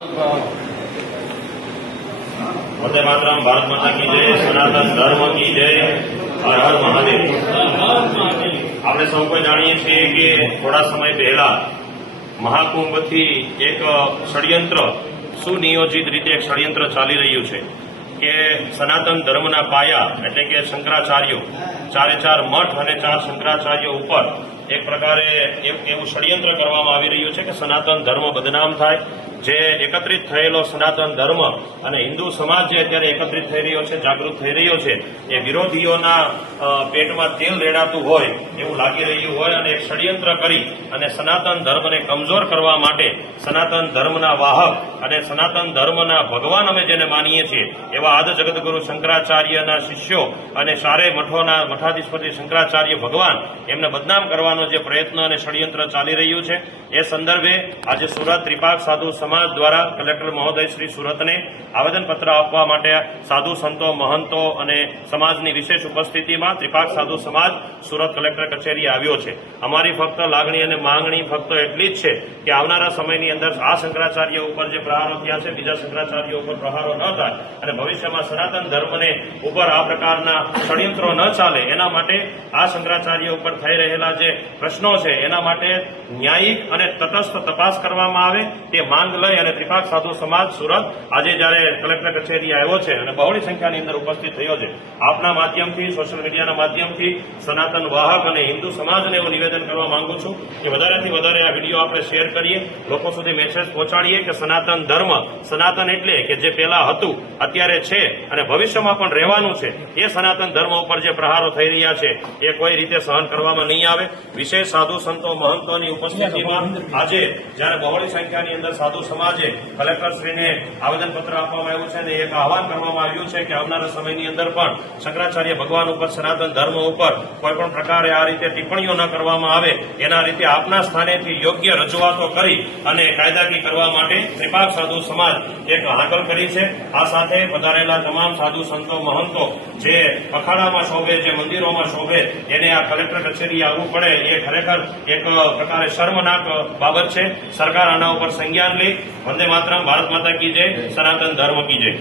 वंदे मातरम। भारत माता की जय। सनातन धर्म की जय। हर हर महादेव। આપણે સૌ કોઈ જાણીએ છીએ કે થોડા સમય પહેલા મહાકુંભથી એક ષડયંત્ર સુનિયોજિત રીતે એક ષડયંત્ર ચાલી રહ્યું છે કે સનાતન ધર્મના પાયા એટલે કે શંકરાચાર્યો, ચારે ચાર મઠ અને ચાર શંકરાચાર્યો ઉપર એક પ્રકારે એવું ષડયંત્ર કરવામાં આવી રહ્યું છે કે સનાતન ધર્મ બદનામ થાય. જે એકત્રિત થયેલો સનાતન ધર્મ અને હિન્દુ સમાજ જે અત્યારે એકત્રિત થઈ રહ્યો છે, જાગૃત થઈ રહ્યો છે, એ વિરોધીઓના પેટમાં તેલ રેડાતું હોય એવું લાગી રહ્યું હોય અને એક ષડયંત્ર કરી અને સનાતન ધર્મને કમજોર કરવા માટે સનાતન ધર્મના વાહક અને સનાતન ધર્મના ભગવાન અમે જેને માનીએ છીએ એવા આદિ જગતગુરુ શંકરાચાર્યના શિષ્યો અને ચારે મઠોના મઠાધીશપતિ શંકરાચાર્ય ભગવાન એમને બદનામ કરવાનો જે પ્રયત્ન અને ષડયંત્ર ચાલી રહ્યું છે એ સંદર્ભે આજે સુરત ત્રિપાક સાધુ સમાજ દ્વારા કલેક્ટર મહોદય શ્રી સુરતને આવેદનપત્ર આપવા માટે સાધુ સંતો, મહંતો અને સમાજની વિશેષ ઉપસ્થિતિમાં ત્રિપાક સાધુ સમાજ સુરત કલેક્ટર કચેરી આવ્યો છે. અમારી ફક્ત લાગણી અને માંગણી ફક્ત એટલી જ છે કે આવનારા સમયની અંદર આ શંકરાચાર્ય ઉપર જે પ્રહારો થયા છે બીજા શંકરાચાર્ય ઉપર પ્રહારો ન થાય અને ભવિષ્યમાં સનાતન ધર્મને ઉપર આ પ્રકારના ષડયંત્રો ન ચાલે એના માટે આ શંકરાચાર્ય ઉપર થઈ રહેલા જે પ્રશ્નો છે એના માટે ન્યાયિક અને તટસ્થ તપાસ કરવામાં આવે તે માંગ લઈ અને ત્રિપાક સાધુ સમાજ સુરત આજે જયારે કલેક્ટર કચેરી આવ્યો છે અને બહોળી સંખ્યાની અંદર ઉપસ્થિત થયો છે, આપના માધ્યમથી, સોશિયલ મીડિયાના માધ્યમથી સનાતન વાહક અને હિન્દુ સમાજને એવું નિવેદન કરવા માંગુ છું કે વધારેથી વધારે આ વિડીયો આપણે શેર કરીએ, લોકો સુધી મેસેજ પહોંચાડીએ કે સનાતન ધર્મ, સનાતન એટલે કે જે પહેલા હતું, અત્યારે છે અને ભવિષ્યમાં પણ રહેવાનું છે, એ સનાતન ધર્મ ઉપર જે પ્રહારો થઈ રહ્યા છે એ કોઈ રીતે સહન કરવામાં નહીં આવે. વિશેષ સાધુ સંતો, મહંતોની ઉપસ્થિતિમાં આજે જયારે બહોળી સંખ્યાની અંદર સાધુ સમાજે કલેક્ટરશ્રીને આવેદનપત્ર આપવામાં આવ્યું છે અને એક આહવાન કરવામાં આવ્યું છે કે આવનારા સમયની અંદર પણ શંકરાચાર્ય ભગવાન ઉપર, સનાતન ધર્મ ઉપર કોઈ પણ પ્રકારે આ રીતે ટિપ્પણીઓ ન કરવામાં આવે એના રીતે આપના સ્થાનેથી યોગ્ય રજૂઆતો કરી અને કાયદાકીય કરવા માટે ત્રિપાક સાધુ સમાજ એક હાકલ કરી છે. આ સાથે વધારેલા તમામ સાધુ સંતો, મહંતો જે અખાડામાં શોભે, જે મંદિરોમાં શોભે, એને આ કલેક્ટર કચેરી આવવું પડે એ ખરેખર એક પ્રકારે શર્મનાક બાબત છે. સરકાર આના ઉપર સંજ્ઞાન લે. વંદે માતરમ. ભારત માતા કી જય. સનાતન ધર્મ કી જય.